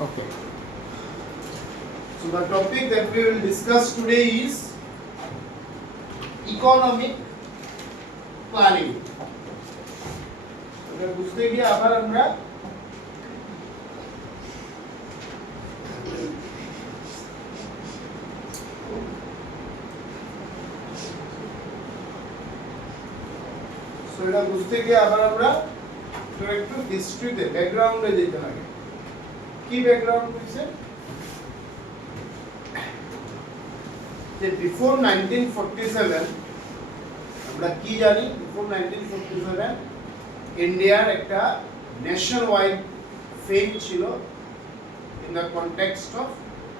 Okay. So the topic that we will discuss today is economic planning. এটা বুঝতে গিয়ে আবার আমরা একটু হিস্ট্রিতে ব্যাকগ্রাউন্ডে যেতে লাগে। কি ব্যাকগ্রাউন্ড হইছে যে বিফোর 1947 আমরা কি জানি, বিফোর 1947 ইন্ডিয়ার একটা ন্যাশন ওয়াইড ফেম ছিল in the context of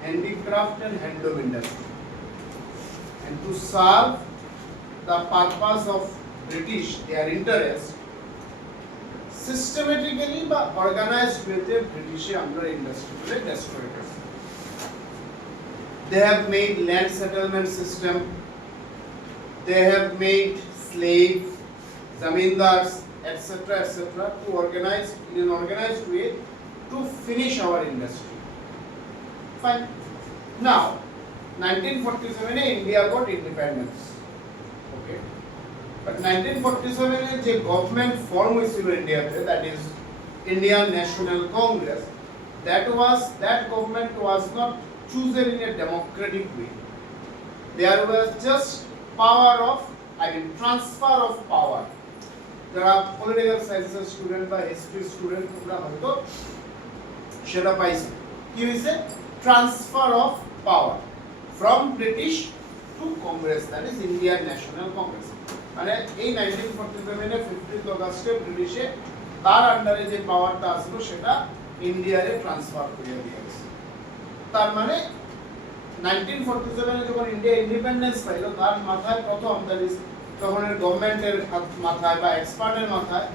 handicraft and handloom industry, and to serve the purpose of British their interest, systematically বা organized way তে ব্রিটিশে আমরা ইন্ডাস্ট্রিগুলো ডেস্ট্রয় করছে। They have made land settlement system, they have made slave, zamindars, etc., to organize in an organized way to finish our industry. Fine. Now, 1947 India got independence. Okay. But 1947 যে government form হয়েছিল ইন্ডিয়াতে, that is Indian National Congress, that government was not chosen in a democratic way. There was just transfer of power. যারা political সায়েন্সের student বা history student তোমরা হয়তো সেটা পাইছো। কি হইছে? Transfer of power from British to Congress, that is Indian National Congress. মানে এই 1947 এ 15 আগস্টে ব্রিটিশে তার আন্ডারে যে পাওয়ারটা আসলো সেটা ইন্ডিয়ারে ট্রান্সফার করে দিয়েছে। তার মানে 1947 এ যখন ইন্ডিয়া ইন্ডিপেন্ডেন্স পাইলো, তার মাথায় প্রথম দ্যাট ইজ তখনের গভর্নমেন্টের মাথায় বা এক্সপার্টের মাথায়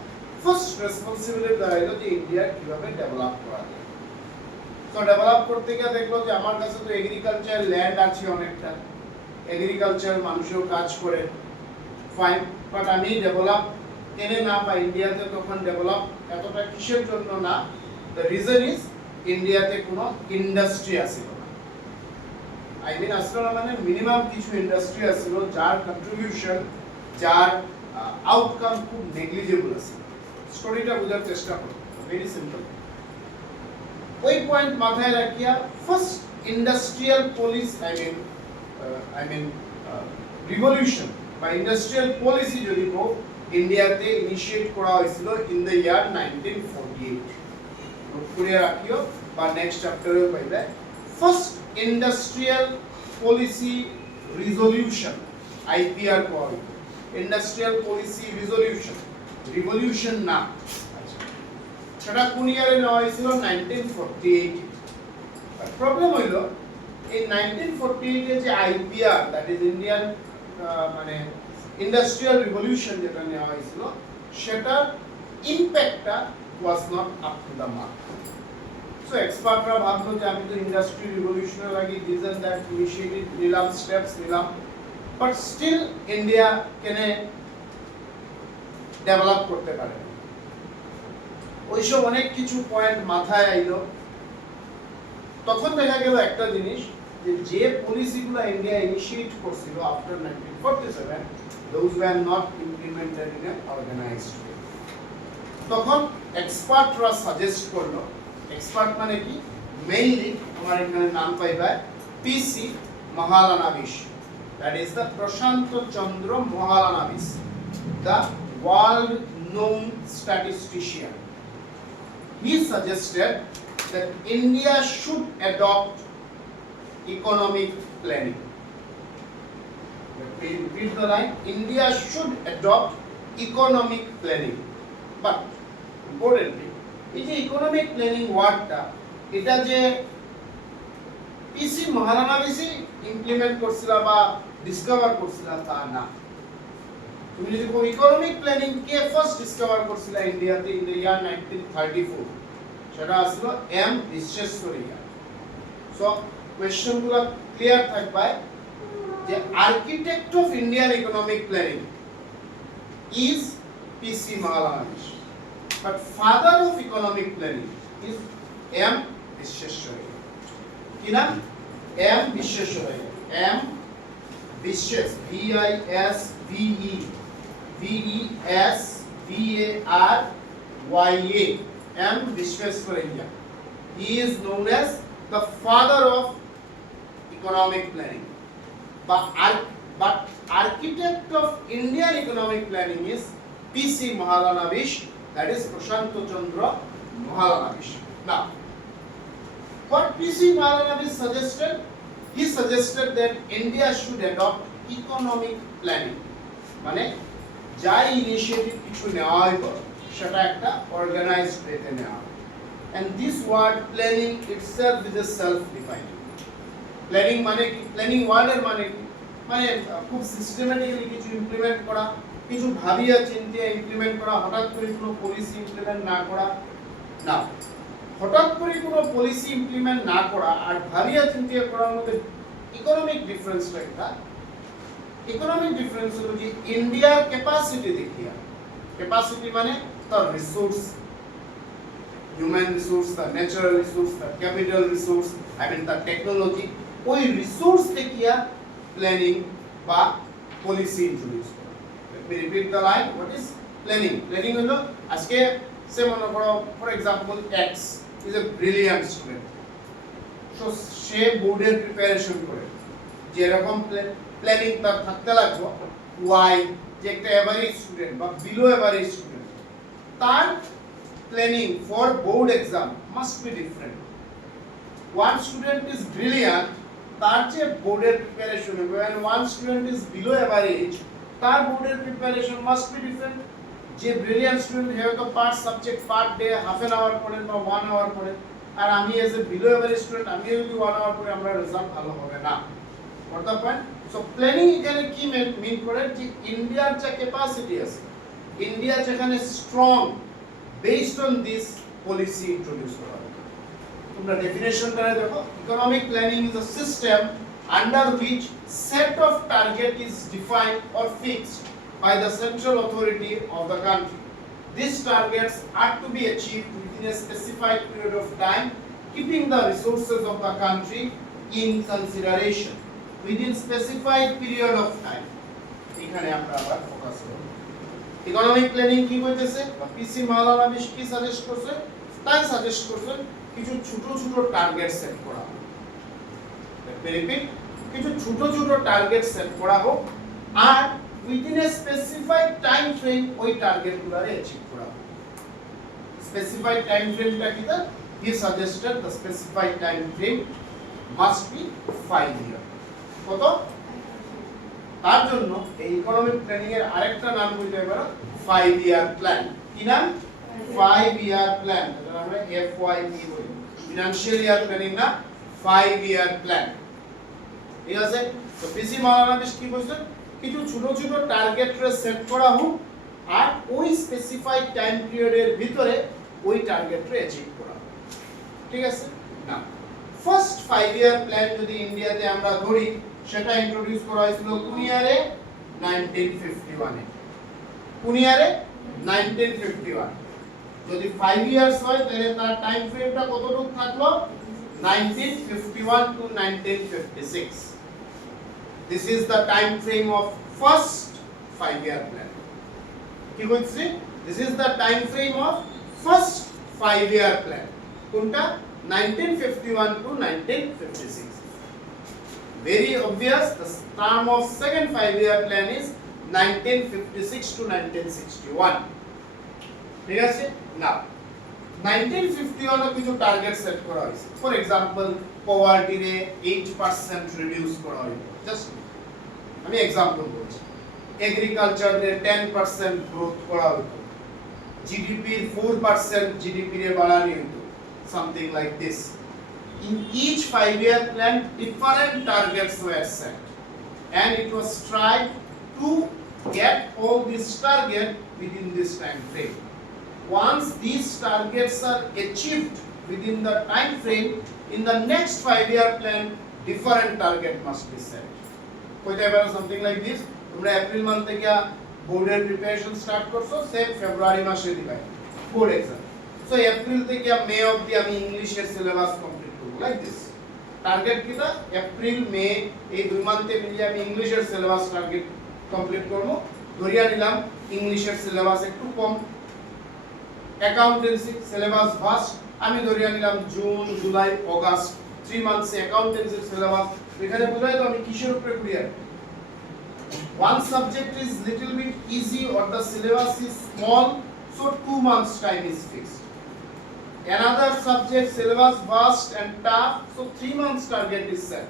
ফার্স্ট রেসপন্সিবিলিটি দাঁড়াইলো যে ইন্ডিয়া কিভাবে ডেভেলপ করা যায়। তো ডেভেলপ করতে গিয়ে দেখলো যে আমার কাছে তো এগ্রিকালচার ল্যান্ড আছে অনেকটা, এগ্রিকালচার মানুষও কাজ করে, ফাইন, বাট আমি ডেভেলপ এনে না বা ইন্ডিয়াতে তখন ডেভেলপ এতটা কিসের জন্য না, দ্য রিজন ইজ ইন্ডিয়াতে কোনো ইন্ডাস্ট্রি আসিল না। আই মিন আসলে মানে মিনিমাম কিছু ইন্ডাস্ট্রি আসিল যার কন্ট্রিবিউশন, যার আউটকাম খুব নেগলিজেবল আছে। স্টোরিটা বোঝার চেষ্টা করো, ভেরি সিম্পল। ওই পয়েন্ট মাথায় রাখিয়া first industrial policy I mean revolution বা ইন্ডাস্ট্রিয়াল পলিসি যদি কো ইন্ডিয়াতে ইনিশিয়েট করা হয়েছিল ইন দ্য ইয়ার 1948। নোট করে রাখিও বা নেক্সট চ্যাপ্টারেও পাইবে। First industrial policy resolution, IPR call, industrial policy resolution, revolution না। সেটা কোন ইয়ারে নেওয়া হয়েছিল? 1948। প্রবলেম হইল এই 1948 এ যে আইপিআর, দ্যাট ইজ ইন্ডিয়ান মানে ইন্ডাস্ট্রিয়াল রিভলিউশন যেটা নেওয়া হয়েছিল, সেটার ইম্প্যাক্টটা was not up to the mark. So এক্সপার্টরা ভাবলো যে আমি তো ইন্ডাস্ট্রি রিভলিউশনের আগে দিস এন্ড দ্যাট ইনিশিয়েটিভ নিলাম, স্টেপস নিলাম, বাট স্টিল ইন্ডিয়া কেনে ডেভেলপ করতে পারে। ওইসব অনেক কিছু পয়েন্ট মাথায় আইলো। তখন দেখা গেল একটা জিনিস, যে পলিসিগুলো ইন্ডিয়া ইনিশিয়েট করছিল আফটার 1947, those were not implemented in an organized way. তখন এক্সপার্টরা সাজেস্ট করলো, এক্সপার্ট মানে কি, মেইনলি আমার এখানে নাম পাইবা PC Mahalanobis, that is the Prasanta Chandra Mahalanobis, the world known statistician. He suggested that India should adopt economic planning. Repeat the line, India should adopt economic planning. But importantly, এই যে economic planning ওয়ার্ডটা, এটা যে পিসি মহালানাবিসি ইমপ্লিমেন্ট করছিল বা ডিসকভার করছিল তা না। তুমি যদি কোন ইকোনমিক প্ল্যানিং কে ফার্স্ট ডিসকভার করছিল ইন্ডিয়াতে ইন দ্য ইয়ার 1934, সেটা আসলো এম বিশ্বেশ্বরাইয়া। সো কোশ্চেনগুলো ক্লিয়ার থাকবে যে architect of Indian economic planning is PC Mahalanobis, but father of economic planning is M. বিশ্বেশ্বরাইয়া কি নাম এম বিশ্বেশ্বরাইয়া এম বিশ্বেশ VISVESVARYA M Visvesvaraya. He is known as the father of economic planning. But architect of Indian economic planning is P.C. Mahalanobis, that is Prashanta Chandra Mahalanobis. Now, what P.C. Mahalanobis suggested? He suggested that India should adopt economic planning. মানে যাই ইনিশিয়েটিভ কিছু নেওয়া হয় সেটা একটা অর্গানাইজড ওয়েতে নেওয়া হয় and this word planning itself is a self defining planning মানে কি planning ওয়ার্ড এর মানে কি মানে খুব সিস্টেম্যাটিক্যালি কিছু ইমপ্লিমেন্ট করা কিছু ভাবিয়া চিন্তে ইমপ্লিমেন্ট করা হঠাৎ করে কোনো পলিসি ইমপ্লিমেন্ট না করা না হঠাৎ করে কোনো পলিসি ইমপ্লিমেন্ট না করা আর ভাবিয়া চিন্তে করার মধ্যে ইকোনমিক ডিফারেন্সটা একটা ইকোনমিক ডিফারেন্স হলো যে ইন্ডিয়ার ক্যাপাসিটি দেখিয়া ক্যাপাসিটি মানে তার রিসোর্স হিউম্যান রিসোর্স তার ন্যাচারাল রিসোর্স তার ক্যাপিটাল রিসোর্স তার টেকনোলজি ওই রিসোর্স দেখিয়া প্ল্যানিং বা পলিসি ইন্ট্রোডিউস করা let me repeat the line what is planning planning হলো আজকে সে মনে করো for example X is a brilliant student so সে বোর্ডের প্রিপারেশন করে যে এরকম প্ল্যানিং তার থাকতে লাগবে ওয়াই যে একটা এভারেজ স্টুডেন্ট বা বিলো এভারেজ স্টুডেন্ট তার planning for board exam must be different one student is brilliant তার যে বোর্ডের প্রিপারেশন হবে and one student is below average তার বোর্ডের প্রিপারেশন মাস্ট বি ডিফারেন্ট যে ব্রিলিয়ান্ট স্টুডেন্ট হয়তো per subject per day half an hour পড়েন বা 1 আওয়ার পড়েন আর আমি as a below average student আমি যদি 1 আওয়ার পড়ে আমরা রেজাল্ট ভালো হবে না what the point so planning এখানে কি মিন করে যে ইন্ডিয়ার যে ক্যাপাসিটি আছে ইন্ডিয়া যেখানে strong based on this policy introduce করা হবে তোমরা ডেফিনেশনটা দেখো economic planning is a system under which set of target is defined or fixed by the central authority of the country. These targets are to be achieved within a specified period of time, keeping the resources of the country in consideration within specified period of time. এখানে আমরা আবার ফোকাস করব economic planning কি কইতেছে বা পিসি মাওলানা কি সাজেস্ট করছে তাই সাজেস্ট করছে কিছু ছোট ছোট টার্গেট সেট করা রিপিট কিছু ছোট ছোট টার্গেট সেট করা হোক আর within a specified time frame ওই টার্গেট গুলারে অ্যাচিভ করা স্পেসিফাইড টাইম ফ্রেমটা কি দা he suggested the specified time frame must be 5 year কত তার জন্য এই ইকোনমিক প্ল্যানিং এর আরেকটা নাম বলতে পারো 5 ইয়ার প্ল্যান কি নাম 5 ইয়ার প্ল্যান যেটা আমরা FYP বলি ফিনান্সিয়াল ইয়ার প্ল্যানিং না 5 ইয়ার প্ল্যান ঠিক আছে তো পিসি মাওলানা কি বলছেন কিছু ছোট ছোট টার্গেট সেট করা হোক আর ওই স্পেসিফাইড টাইম পিরিয়ডের ভিতরে ওই টার্গেট অ্যাচিভ করা ঠিক আছে না ফার্স্ট 5 ইয়ার প্ল্যান যদি ইন্ডিয়াতে আমরা ধরি সেটা ইন্ট্রোডিউস করা হয়েছিল কোন ইয়ারে 1951 এ কোন ইয়ারে 1951 যদি 5 ইয়ার্স হয় তাহলে তার টাইম ফ্রেমটা কতটুকু থাকলো 1951 to 1956 This is the time frame of first 5-year plan. কি বলছি? This is the time frame of first 5-year plan. কোনটা 1951 to 1956. Very obvious. The term of second 5-year plan is 1956 to 1961. ঠিক আছে? Now, 1951 এ কিছু টার্গেট সেট করা হয়েছে। For example, poverty রে 8% রিডিউস করা হয়েছে। জাস্ট আমি एग्जांपल বলছি এগ্রিকালচার রে 10% গ্রোথ করা হতো জিডিপি 4% জিডিপি রে বাড়ানো হতো something like this in each 5-year plan different targets were set and it was tried to get all these target within this time frame once these targets are achieved within the time frame in the next 5-year plan different target must be set কইতে পারে something like this তোমরা April month থেকে বোর্ডের preparation start করছো সে ফেব্রুয়ারি মাসে দিবে board exam so April থেকে মে অবধি আমি ইংলিশের সিলেবাস কমপ্লিট করব লাইক দিস টার্গেট কিটা এপ্রিল মে এই দুই মান্থে মিলিয়ে আমি ইংলিশের সিলেবাস টার্গেট কমপ্লিট করব ধরিয়া নিলাম ইংলিশের সিলেবাস একটু কম অ্যাকাউন্টেন্সি সিলেবাস ভাস্ট আমি ধরিয়া নিলাম June July August 3 months accountancy syllabus এখানে বুঝাই তো আমি কিসের উপরে clear one subject is little bit easy or the syllabus is small so 2 months time is fixed another subject syllabus vast and tough so 3 months target is set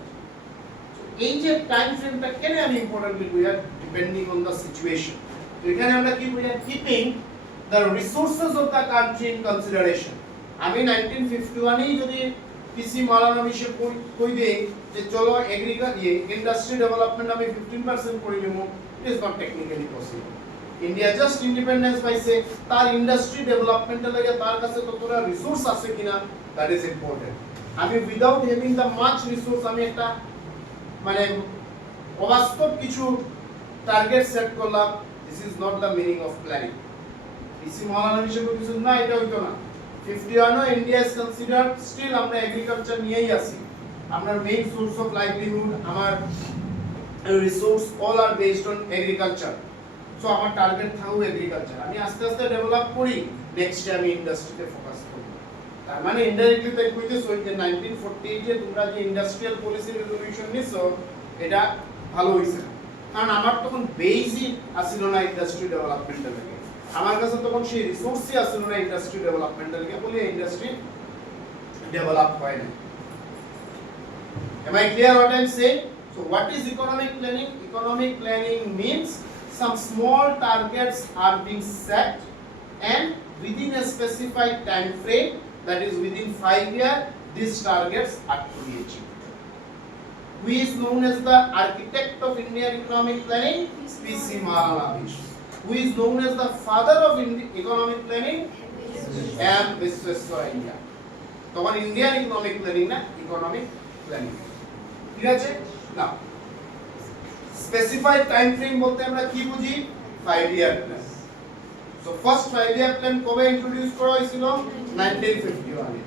so এই যে টাইম ফ্রেমটা কেন আমি ইম্পর্টেন্টলি বুঝা ডিপেন্ডিং অন দা সিচুয়েশন তো এখানে আমরা কি বুঝা keeping the resources of the country in consideration আমি 1951 এই যদি পিসি মাওলানা বিষয় কই দেই যে চলো এগ্রিকালচার ইন্ডাস্ট্রি ডেভেলপমেন্ট আমি 15% করে নিব it is not technically possible India just independence পাইছে তার ইন্ডাস্ট্রি ডেভেলপমেন্টের লাগে তার কাছে কতটা রিসোর্স আছে কিনা দ্যাট ইজ ইম্পর্টেন্ট আমি without having the much resource আমি একটা মানে অবাস্তব কিছু টার্গেট সেট করলাম this is not the meaning of planning পিসি মাওলানা বিষয় কিছু না এটা হইতো না 51 ইন্ডিয়া ইজ কনসিডার্ড স্টিল আমরা এগ্রিকালচার নিয়েই আছি আমরা মেইন সোর্স অফ লাইভলিহুড আমার resource all are based on agriculture so আমার টার্গেট থাকবে এগ্রিকালচার আমি আস্তে আস্তে ডেভেলপ করি নেক্সট আমি ইন্ডাস্ট্রিতে ফোকাস করব তার মানে ইনডাইরেক্টলি তাই কইতেছো যে 1948 এ তোমরা যে ইন্ডাস্ট্রিয়াল পলিসি রেজলিউশন নিছো এটা ভালো হইছে কারণ আমার তখন বেসই আসিল না ইন্ডাস্ট্রি ডেভেলপমেন্টের লাগে আমার কাছে তখন সেই রিসোর্সই আসলে না ইন্ডাস্ট্রি ডেভেলপমেন্টাল কে বলি ইন্ডাস্ট্রি ডেভেলপ হয় না am I clear what I'm saying so what is economic planning means some small targets are being set and within a specified time frame that is within 5 years these targets are to be achieved who is known as the architect of Indian economic planning PC Mahalanobis who is known as the father of economic planning M Visvesvaraya তখন Indian economic planning না economic planning ঠিক আছে না specified time frame বলতে আমরা কি বুঝি 5 year plan so first 5 year plan কবে ইন্ট্রোডিউস করা হয়েছিল 1951 এ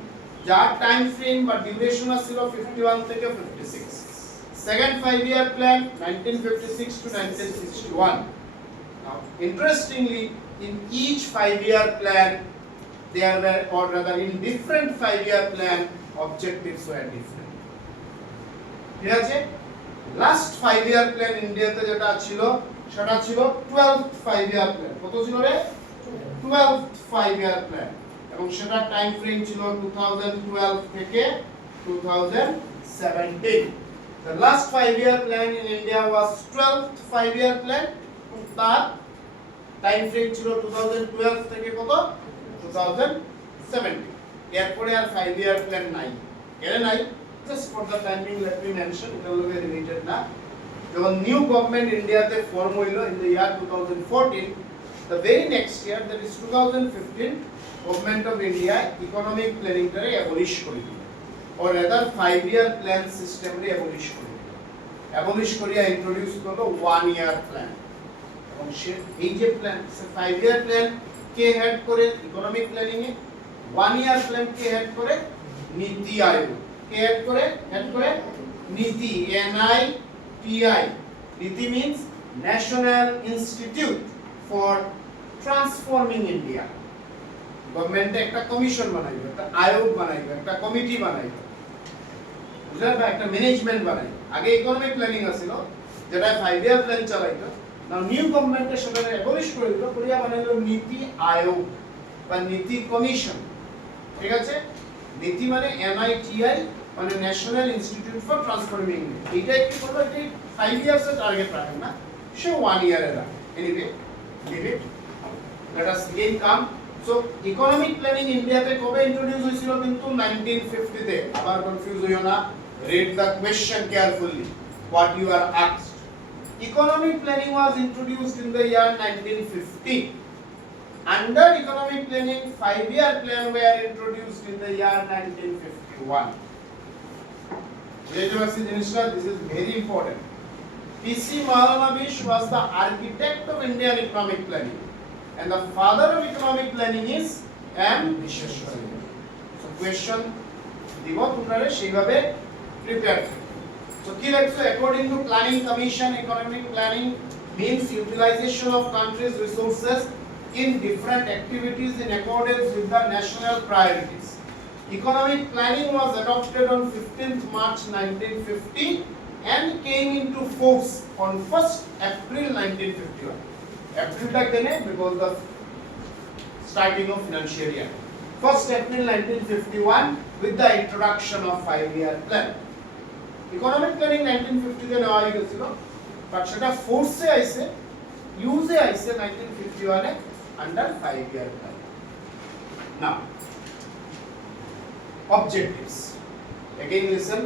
যার টাইম ফ্রেম বা ডিউরেশন ছিল 51 থেকে 56 সেকেন্ড 5 ইয়ার প্ল্যান 1956 to 1961 Now, interestingly, in each 5-year plan, there were, or rather, in different 5-year plan, objectives were different. ঠিক আছে? Last 5-year plan ইন্ডিয়াতে যেটা ছিল, সেটা ছিল 12th 5-year plan. কত ছিল রে? 12th 5-year plan. এবং সেটা টাইম ফ্রেম ছিল 2012 থেকে 2017. The last 5-year plan in India was 12th 5-year plan. তার টাইম ফ্রেম ছিল 2012 থেকে কত 2017 এরপরে আর 5 ইয়ার প্ল্যান নাই কেন নাই just for the timing let me mention এটা লগে রিলেটেড না যখন নিউ গভর্নমেন্ট ইন্ডিয়াতে ফর্ম হইলো in the year 2014 the very next year that is 2015 government of India economic প্ল্যানিংটারে অ্যাবলিশ করে দিল অর রাদার 5 ইয়ার প্ল্যান সিস্টেমরে অ্যাবলিশ করে দিল অ্যাবলিশ করিয়া ইন্ট্রোডিউস করলো 1 ইয়ার প্ল্যান এই যে প্ল্যান 5 ইয়ার প্ল্যান কে হেড করে ইকোনমিক প্ল্যানিং এ 1 ইয়ার প্ল্যান কে হেড করে নীতি আয়োগ কে হেড করে নীতি NITI নীতি means national institute for transforming India government একটা কমিশন বানাইবে একটা আয়োগ বানাইবে একটা কমিটি বানাইবে বুঝলেন বা একটা ম্যানেজমেন্ট বানাইবে আগে ইকোনমিক প্ল্যানিং আছিল যেটা 5 ইয়ার প্ল্যান চালাইতো Now new government সেটাকে অ্যাবলিশ করে দিল করিয়া বানাইলো নীতি আয়োগ বা নীতি কমিশন ঠিক আছে নীতি মানে NITI মানে national institute for transforming India এটা কি করলো এটা 5 ইয়ার্স এর টার্গেট রাখেন না সে 1 ইয়ার এর anyway leave it let us again come so economic planning ইন্ডিয়াতে কবে ইন্ট্রোডিউস হয়েছিল কিন্তু 1950 তে আবার কনফিউজ হইও না read the question carefully what you are asked Economic planning was introduced in the year 1950. Under economic planning, 5-year plan were introduced in the year 1951. This is very important. PC Mahalanobis was the architect of Indian economic planning, and the father of economic planning is and Bishweshwar so question দিব তোমরা সেইভাবে prepare so কি লিখছো according to planning commission economic planning means utilization of countries resources in different activities in accordance with the national priorities. Economic planning was adopted on 15th March 1950 and came into force on 1st April 1951. April tak dene because the starting of financial year. 1st April 1951 with the introduction of 5-year plan. Economic planning 1950 তে নেওয়া হয়েছিল বাট সেটা ফোর্সে আইছে ইউজে আইছে 1951 এ under 5-year plan. Now objectives. Again listen.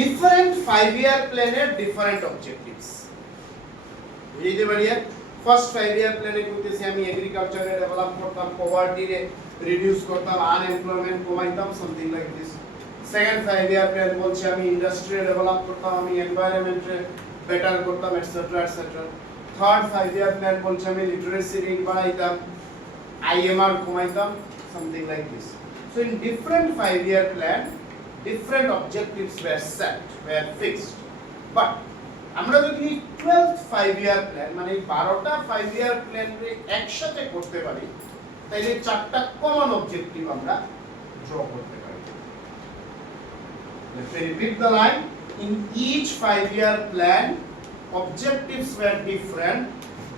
Different 5-year plan এর different objectives. বুঝতে পারিয়া ফার্স্ট 5-year plan এ কইতেছি আমি এগ্রিকালচারে ডেভেলপ করতাম পভার্টি রে রিডিউস করতাম আনএমপ্লয়মেন্ট কমাইতাম something like this second 5-year plan বলছে আমি ইন্ডাস্ট্রি ডেভেলপ করতাম আমি এনवायरमेंट রে বেটার করতাম etcetera etcetera third 5-year plan বলছে আমি লিটারেসি রেট বাড়াইতাম আইএমআর কমাইতাম something like this. So in different 5-year plan different objectives were set, were fixed. But আমরা যদি 12th 5-year plan মানে 12টা 5-year plan রে একসাথে করতে পারি তাহলে চারটা কমন অবজেক্টিভ আমরা ড্র করতে পারি। Let me repeat the line. In each 5-year plan objectives were different,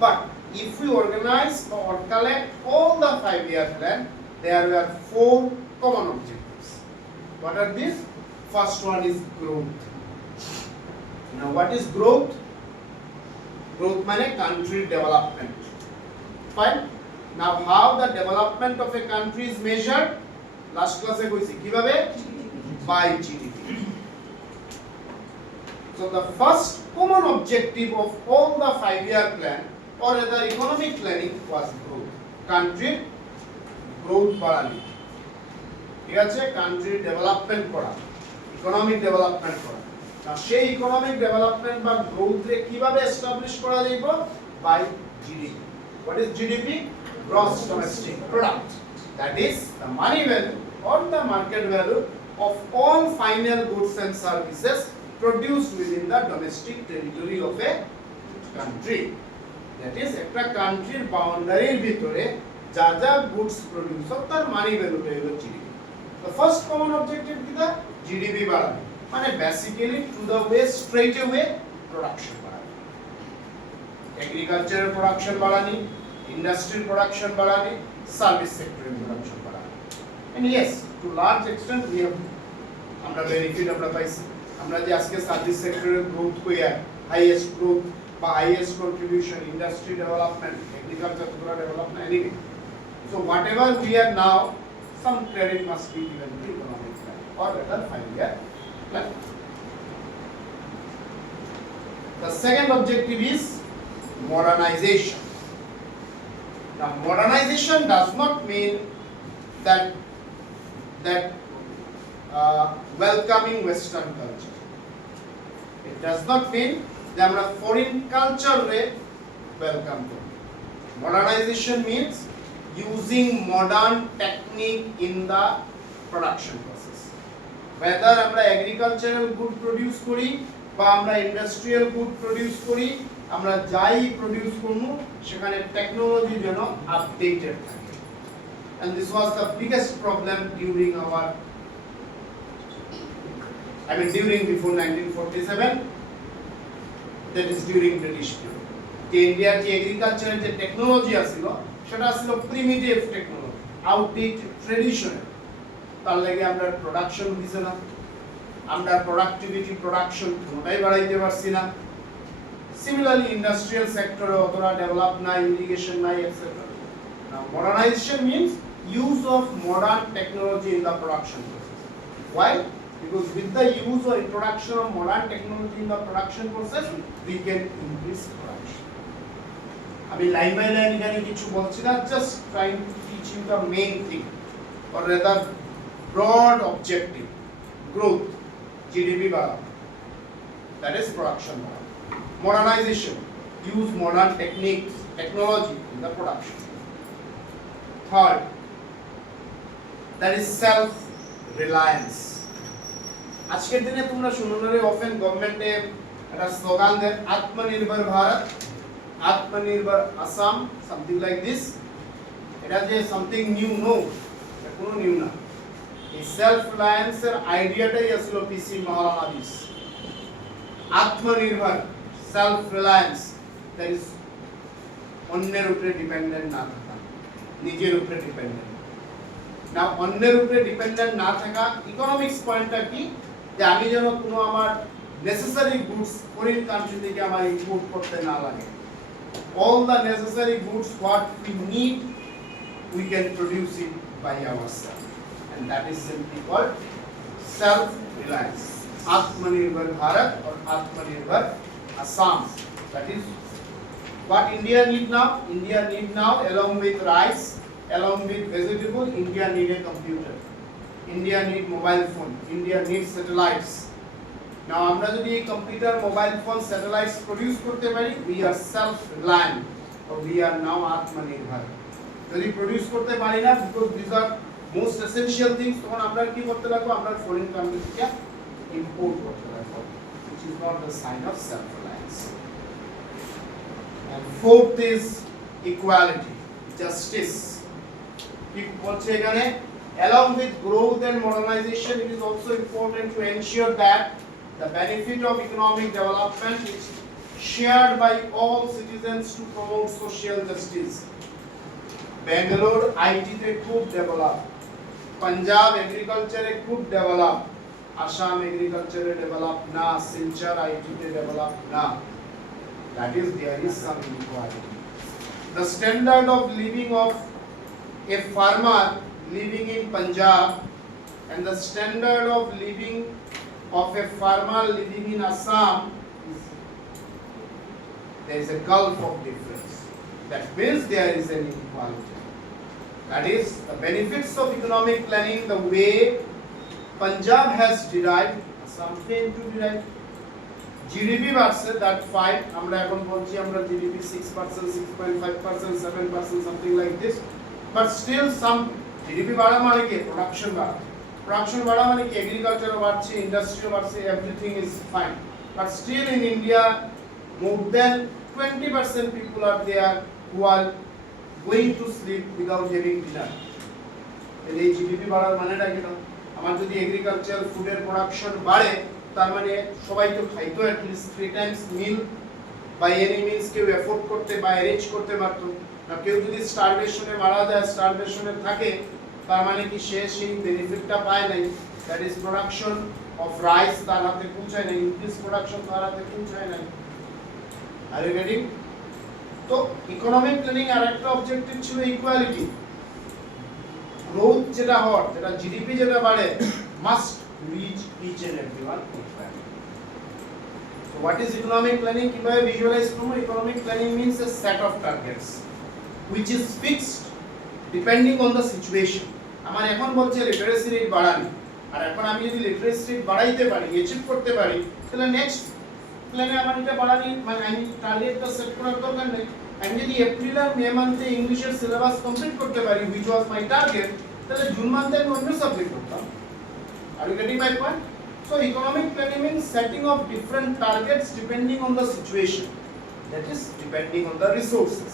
but if we organize or collect all the 5-year plan there were 4 common objectives. What are these? First one is growth. Now what is growth? Growth means country development. Fine. Now how the development of a country is measured? Last class e koisi kibabe? By GDP. So the first common objective of all the 5-year plan or rather economic planning was growth. Country growth বাড়ানো ঠিক আছে country development করা economic development করা না সেই economic development বা গ্রোথ রে কিভাবে এস্টাবলিশ করা যাইব by GDP what is GDP gross domestic product that is the money value or the market value of all final goods and services produced within the domestic territory of a country that is একটা কান্ট্রির বাউন্ডারির ভিতরে যা যা goods produce হয় তার money ভ্যালুটা হলো GDP the first common objective কি দা জিডিপি বাড়ানো মানে basically to the way straight way production বাড়ানো এগ্রিকালচারাল প্রোডাকশন বাড়ানি ইন্ডাস্ট্রিয়াল প্রোডাকশন বাড়ানি সার্ভিস সেক্টরের প্রোডাকশন বাড়ানো and yes to large extent we have আমরা বেনিফিট আমরা পাইছি আমরা যে আজকে সার্ভিস সেক্টরের গ্রোথ কইয়া হাইয়েস্ট গ্রোথ বা highest contribution industry development agriculture development anything so whatever we are now some credit must be given to economic plan or rather 5-year plan. The second objective is modernization. Now modernization does not mean that welcoming Western culture. It does not mean that আমরা foreign culture রে welcome করি. Modernization means using modern technique in the production process. Whether আমরা agricultural good produce করি বা আমরা industrial good produce করি আমরা যাই produce করব সেখানে technology যেন updated থাকে. And this was the biggest problem during our during before 1947 that is during British period. India's agriculture যে technology আছিল সেটা ছিল প্রিমিটিভ টেকনোলজি আউটডেটেড ট্র্যাডিশনাল তার লাগে আমরা প্রোডাকশন দিছে না আমরা প্রোডাক্টিভিটি প্রোডাকশন কোনটাই বাড়াইতে পারছি না সিমিলারলি ইন্ডাস্ট্রিয়াল সেক্টরে অতটা ডেভেলপ নাই ইরিগেশন নাই এটসেট্রা নাও modernisation means use of modern technology in the production process why because with the use or introduction of modern technology in the production process we can increase production আমি line by line এখানে কিছু বলছি না just trying to teach you the main thing or rather broad objective growth GDP বাড়ানো that is production বাড়ানো modernisation use modern techniques technology in the production Third, that is self-reliance. আজকের দিনে তোমরা শুনো না রে অফেন গভর্নমেন্টে একটা স্লোগান দেয় আত্মনির্ভর ভারত, আত্মনির্ভর আসাম, সামথিং লাইক দিস। এটা যে সামথিং নিউ, নো, এটা কোনো নিউ না। এই সেলফ রিলায়েন্সের আইডিয়াটাই আসলো পিসি মহালানাবিস। আত্মনির্ভর, সেলফ রিলায়েন্স, দ্যাট ইজ অন্যের উপরে ডিপেন্ডেন্ট না থাকা, নিজের উপরে ডিপেন্ডেন্ট না। অন্যের উপরে ডিপেন্ডেন্ট না থাকা ইকোনমিক্স পয়েন্টটা কি, যে আমি যেন কোনো আমার নেসেসারি গুডস ফরেন কান্ট্রি থেকে আমার ইম্পোর্ট করতে না লাগে। All the necessary goods what we need we can produce it by ourselves, and that is simply called self-reliance. Atmanirbhar Bharat or Atmanirbhar Assam. That is what India need now. India need now, along with rice, along with vegetable, India need a computer. India need mobile phone. India needs satellites. Now, আমরা যদি এই computer, mobile phone, satellites produce করতে পারি, we are self-reliant, or we are now Atmanirbhar. যদি produce করতে পারি না, because this are most essential things, তখন আমরা কি করতে লাগবো, আমরা ফরেন কান্ট্রি থেকে ইম্পোর্ট করতে লাগবো, which is not the sign of self-reliance. And fourth is equality, justice. কি বলছে এখানে, along with growth and modernization, it is also important to ensure that the benefit of economic development is shared by all citizens to promote social justice. Bangalore IT te khub develop, Punjab agriculture e khub develop, Assam agriculture e develop na, Silchar IT te develop na. That is, there is some inequality. The standard of living of a farmer living in Punjab and the standard of living of a farmer living in Assam, there is a gulf of difference. That means there is an inequality. That is, the benefits of economic planning, the way Punjab has derived, Assam came to derive. GDP বাড়ছে, that fine, আমরা এখন বলছি আমরা GDP 6%, 6.5%, 7%, something like this. But still some GDP বাড়া মানে কি, production বাড়া। Production বাড়া মানে কি, agriculture বাড়ছে, industry বাড়ছে, everything is fine. But still in India, more than 20% people are there who are going to sleep without having dinner. এই জিডিপি বাড়ার মানেটা কি? আমার যদি এগ্রিকালচার ফুডের প্রোডাকশন বাড়ে, তার মানে সবাই তো খাইতো at least 3 times meal by any means, কেউ এফোর্ড করতে বা অ্যারেঞ্জ করতে পারতো। আর কেউ যদি স্টারভেশনে মারা যায়, স্টারভেশনে থাকে, তার মানে কি সে সেই বেনিফিটটা পায় নাই। That is production of rice তার হাতে পৌঁছায় নাই, ইনক্রিজ প্রোডাকশন তার হাতে পৌঁছায় নাই। Are you getting? তো ইকোনমিক প্ল্যানিং আর একটা অবজেক্টিভ ছিল ইকুয়ালিটি। গ্রোথ যেটা হওয়ার, যেটা জিডিপি যেটা বাড়ে, must reach each and everyone equally. So what is economic planning? কিভাবে ভিজুয়ালাইজ করব? Economic planning means a set of targets which is fixed depending on the situation. আমার এখন বলছে লিটারেসি রেট বাড়ানো, আর এখন আমি যদি লিটারেসি রেট বাড়াইতে পারি, অ্যাচিভ করতে পারি, তাহলে নেক্সট প্ল্যানে আমার এটা বাড়ানি, মানে আমি টার্গেটটা সেট করার দরকার নেই। আমি যদি এপ্রিল আর মে মান্থে ইংলিশের সিলেবাস কমপ্লিট করতে পারি, which was my target, তাহলে জুন মান্থে আমি অন্য সাবজেক্ট করতাম। Are you getting my point? So economic planning means setting of different targets depending on the situation, that is depending on the resources,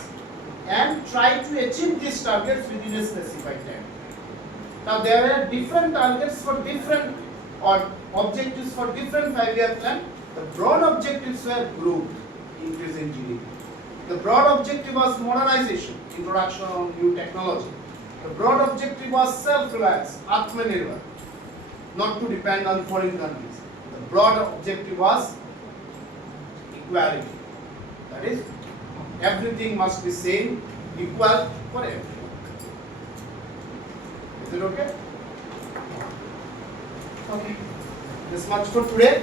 and try to achieve these targets within a specified time. Now there are different targets for different or objectives for different 5-year plan. The broad objectives were growth, increase in GDP. The broad objective was modernization, introduction of new technology. The broad objective was self-reliance, Atmanirbhar, not to depend on foreign countries. The broad objective was equality. That is, everything must be same, equal for everyone. Is it okay? Okay. This much for today.